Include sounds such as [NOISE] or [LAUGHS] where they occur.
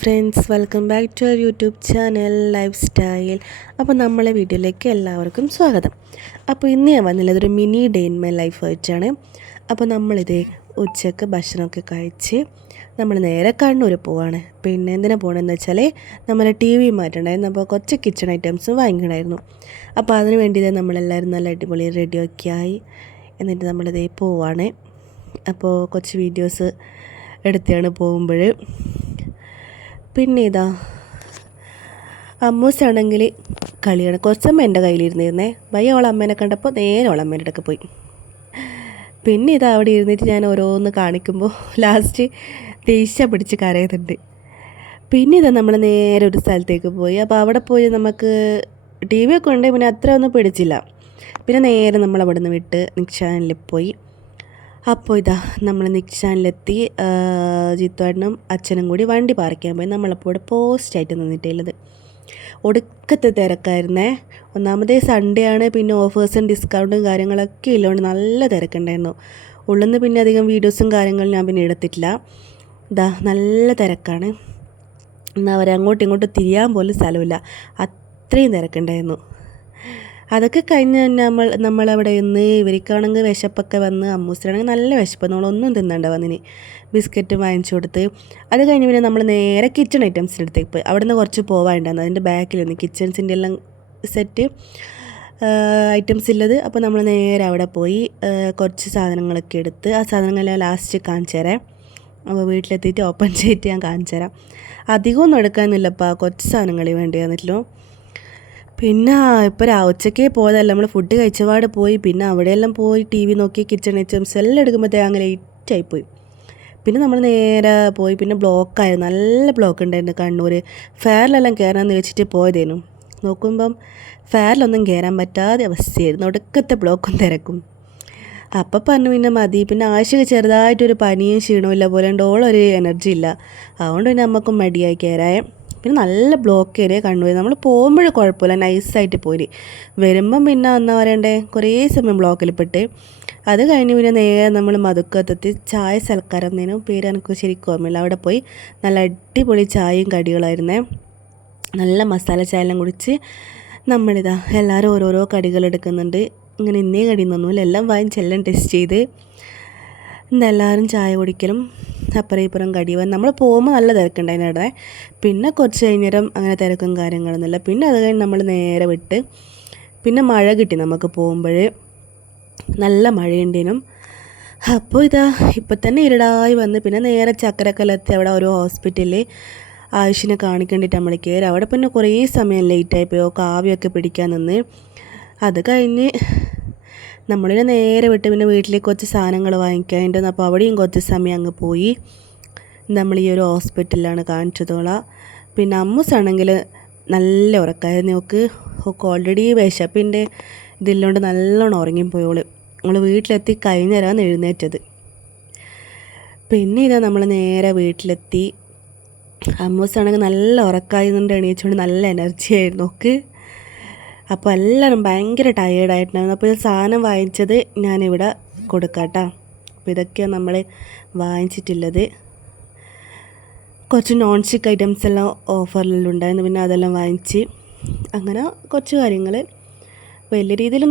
Friends welcome back to our YouTube channel lifestyle അപ്പോൾ നമ്മളെ വീഡിയോയിലേക്ക് എല്ലാവർക്കും സ്വാഗതം. അപ്പോൾ ഇന്ന് ഞാൻ വന്നില്ല അതൊരു mini day in my life വെച്ചാണ് അപ്പോൾ നമ്മളിത് ഉച്ചയ്ക്ക് ഭക്ഷണമൊക്കെ കഴിച്ച് നമ്മൾ നേരെ കണ്ണൂർ പോവാണ്. പിന്നെ എന്തിനാ പോകണമെന്ന് വെച്ചാൽ നമ്മൾ ടി വി മാറ്റണ്ടായിരുന്നു അപ്പോൾ കുറച്ച് കിച്ചൺ ഐറ്റംസ് വാങ്ങിക്കണമായിരുന്നു അപ്പോൾ അതിന് വേണ്ടി നമ്മളെല്ലാവരും നല്ല അടിപൊളി റെഡിയൊക്കെ ആയി എന്നിട്ട് നമ്മളിതേ പോവാണ്. അപ്പോൾ കുറച്ച് വീഡിയോസ് എടുത്താണ് പോകുമ്പോൾ പിന്നെ ഇതാ അമ്മൂസാണെങ്കിൽ കളിയാണ്. കുറച്ചമ്മ എന്റെ കയ്യിലിരുന്നിരുന്നേ. ഭയ അവൾ അമ്മേനെ കണ്ടപ്പോൾ നേരെ അവൾ അമ്മേന്റെ അടുക്ക പോയി. പിന്നെ ഇത് അവിടെ ഇരുന്നിട്ട് ഞാൻ ഓരോന്ന് കാണിക്കുമ്പോൾ ലാസ്റ്റ് ദേഷ്യം പിടിച്ച് കരയുന്നുണ്ട്. പിന്നെ ഇതാ നമ്മൾ നേരെ ഒരു സ്ഥലത്തേക്ക് പോയി. അപ്പോൾ അവിടെ പോയി നമുക്ക് ടി വി ഒക്കെ ഉണ്ട് പിന്നെ അത്ര ഒന്നും പിടിച്ചില്ല. പിന്നെ നേരെ നമ്മൾ അവിടെ നിന്ന് വിട്ട് നിക്ഷാനിൽ പോയി. അപ്പോൾ ഇതാ നമ്മൾ നിക്ഷാനിലെത്തി ജിത്തുവാട്ടനും അച്ഛനും കൂടി വണ്ടി പാർക്കാൻ പോയി. നമ്മളപ്പോൾ ഇവിടെ പോസ്റ്റായിട്ട് നിന്നിട്ടുള്ളത്. ഒടുക്കത്തെ തിരക്കായിരുന്നേ. ഒന്നാമതേ സൺഡേ ആണ് പിന്നെ ഓഫേഴ്സും ഡിസ്കൗണ്ടും കാര്യങ്ങളൊക്കെ ഇല്ലോണ്ട് നല്ല തിരക്കുണ്ടായിരുന്നു. ഉള്ളിൽ പിന്നെ അധികം വീഡിയോസും കാര്യങ്ങളും ഞാൻ പിന്നെ എടുത്തിട്ടില്ല. ഇതാ നല്ല തിരക്കാണ്. എന്നാൽ അവരങ്ങോട്ടും ഇങ്ങോട്ടും തിരിയാൻ പോലും സ്ഥലമില്ല. അത്രയും തിരക്കുണ്ടായിരുന്നു. അതൊക്കെ കഴിഞ്ഞ് തന്നെ നമ്മൾ നമ്മളവിടെ ഇന്ന് ഇവർക്കാണെങ്കിൽ വിശപ്പൊക്കെ വന്ന് അമ്മൂസിനാണെങ്കിൽ നല്ല വിശപ്പ്. നമ്മളൊന്നും തിന്നണ്ട വന്നിന്. ബിസ്ക്കറ്റ് വാങ്ങിച്ചു കൊടുത്ത്. അത് കഴിഞ്ഞ് പിന്നെ നമ്മൾ നേരെ കിച്ചൺ ഐറ്റംസിന്റെ അടുത്തേക്ക് പോയി. അവിടെ നിന്ന് കുറച്ച് പോവാനുണ്ടായിരുന്നു. അതിന്റെ ബാക്കിൽ നിന്ന് കിച്ചൺസിന്റെ എല്ലാം സെറ്റ് ഐറ്റംസ് ഉള്ളത്. അപ്പോൾ നമ്മൾ നേരെ അവിടെ പോയി കുറച്ച് സാധനങ്ങളൊക്കെ എടുത്ത്. ആ സാധനങ്ങളെല്ലാം ലാസ്റ്റ് കാണിച്ചു തരാം. അപ്പോൾ വീട്ടിലെത്തിയിട്ട് ഓപ്പൺ [LAUGHS] ചെയ്തിട്ട് ഞാൻ കാണിച്ചു തരാം. അധികമൊന്നും എടുക്കാനൊന്നുമില്ലപ്പാ കുറച്ച് സാധനങ്ങൾ വേണ്ടി വന്നിട്ടല്ലോ പിന്നെ ഇപ്പോൾ ഉച്ചക്കേ പോയതല്ല. നമ്മൾ ഫുഡ് കഴിച്ചപാട് പോയി. പിന്നെ അവിടെയെല്ലാം പോയി ടി വി നോക്കി കിച്ചൺ ഐറ്റംസ് എല്ലാം എടുക്കുമ്പോഴത്തേക്ക് അങ്ങനെ ലേറ്റായി പോയി. പിന്നെ നമ്മൾ നേരെ പോയി. പിന്നെ ബ്ലോക്കായിരുന്നു നല്ല ബ്ലോക്ക് ഉണ്ടായിരുന്നു കണ്ണൂർ ഫെയറിലെല്ലാം കയറാമെന്ന് വെച്ചിട്ട് പോയതേനു. നോക്കുമ്പം ഫെയറിലൊന്നും കയറാൻ പറ്റാതെ അവസ്ഥയായിരുന്നു. ഒടുക്കത്തെ ബ്ലോക്കും തിരക്കും. അപ്പം പറഞ്ഞു പിന്നെ മതി. പിന്നെ ആശയ്ക്ക് ചെറുതായിട്ടൊരു പനിയും ക്ഷീണവും ഇല്ല പോലെ ഓളൊരു എനർജി ഇല്ല. അതുകൊണ്ട് പിന്നെ നമുക്കും മടിയായി കയറാൻ പിന്നെ നല്ല ബ്ലോക്ക് ഏരിയ കണ്ണൂർ നമ്മൾ പോകുമ്പോൾ കുഴപ്പമില്ല. നൈസായിട്ട് പോയി വരുമ്പം പിന്നെ എന്നാ പറയണ്ടേ? കുറേ സമയം ബ്ലോക്കിൽ പെട്ട്. അത് കഴിഞ്ഞ് പിന്നെ നേരെ നമ്മൾ മതുക്കത്തെത്തി ചായ സൽക്കാരം നേനും പേര് എനിക്ക് ശരിക്കും ഓർമ്മയില്ല. അവിടെ പോയി നല്ല അടിപൊളി ചായയും കടികളായിരുന്നേ. നല്ല മസാല ചായ എല്ലാം കുടിച്ച് നമ്മളിതാ എല്ലാവരും ഓരോരോ കടികൾ എടുക്കുന്നുണ്ട്. ഇങ്ങനെ ഇന്നേ കടിയൊന്നുമില്ല എല്ലാം വാങ്ങിച്ചെല്ലാം ടെസ്റ്റ് ചെയ്ത്. എല്ലാവരും ചായ കുടിക്കലും അപ്പുറം കടിയുവാൻ നമ്മൾ പോകുമ്പോൾ നല്ല തിരക്കുണ്ടായിരുന്നു അവിടെ പിന്നെ കുറച്ച് കഴിഞ്ഞേരം അങ്ങനെ തിരക്കും കാര്യങ്ങളൊന്നുമില്ല പിന്നെ അത് കഴിഞ്ഞ് നമ്മൾ നേരെ വിട്ട് പിന്നെ മഴ കിട്ടി നമുക്ക് പോകുമ്പോൾ നല്ല മഴയുണ്ടേനും. അപ്പോൾ ഇതാ ഇപ്പം തന്നെ ഇരുടായി വന്ന് പിന്നെ നേരെ ചക്കരക്കലത്ത് അവിടെ ഒരു ഹോസ്പിറ്റലിൽ ആയുഷിനെ കാണിക്കേണ്ടിട്ട് നമ്മൾ കയറി അവിടെ പിന്നെ കുറേ സമയം ലേറ്റായി പോയോ. കാവ്യമൊക്കെ പിടിക്കാൻ നിന്ന്. അത് കഴിഞ്ഞ് നമ്മളിനെ നേരെ വിട്ട് പിന്നെ വീട്ടിലേക്ക് കുറച്ച് സാധനങ്ങൾ വാങ്ങിക്കാനുണ്ടെന്ന് അപ്പോൾ അവിടെയും കുറച്ച് സമയം അങ്ങ് പോയി. നമ്മൾ ഈ ഒരു ഹോസ്പിറ്റലിലാണ് കാണിച്ചതോളാം പിന്നെ അമ്മൂസാണെങ്കിൽ നല്ല ഉറക്കമായിരുന്നു നോക്ക് ഒക്കെ ഓൾറെഡി വിശപ്പിന്റെ ഇതിലോണ്ട്. നല്ലോണം ഉറങ്ങിപ്പോയോൾ നമ്മൾ വീട്ടിലെത്തി കഴിഞ്ഞേരാന്ന് എഴുന്നേറ്റത്. പിന്നെ ഇതാ നമ്മൾ നേരെ വീട്ടിലെത്തി. അമ്മൂസാണെങ്കിൽ നല്ല ഉറക്കമായതുകൊണ്ട് എണീച്ചുകൊണ്ട് നല്ല എനർജി ആയിരുന്നു. നോക്ക് അപ്പോൾ എല്ലാവരും ഭയങ്കര ടയേർഡായിട്ടുണ്ടായിരുന്നു അപ്പോൾ സാധനം വാങ്ങിച്ചത് ഞാനിവിടെ കൊടുക്കാം കേട്ടോ അപ്പോൾ ഇതൊക്കെയാണ് നമ്മൾ വാങ്ങിച്ചിട്ടുള്ളത്. കുറച്ച് നോൺ സ്റ്റിക്ക് ഐറ്റംസ് എല്ലാം ഓഫറിലുണ്ടായിരുന്നു പിന്നെ അതെല്ലാം വാങ്ങിച്ച് അങ്ങനെ കുറച്ച് കാര്യങ്ങൾ വലിയ രീതിയിൽ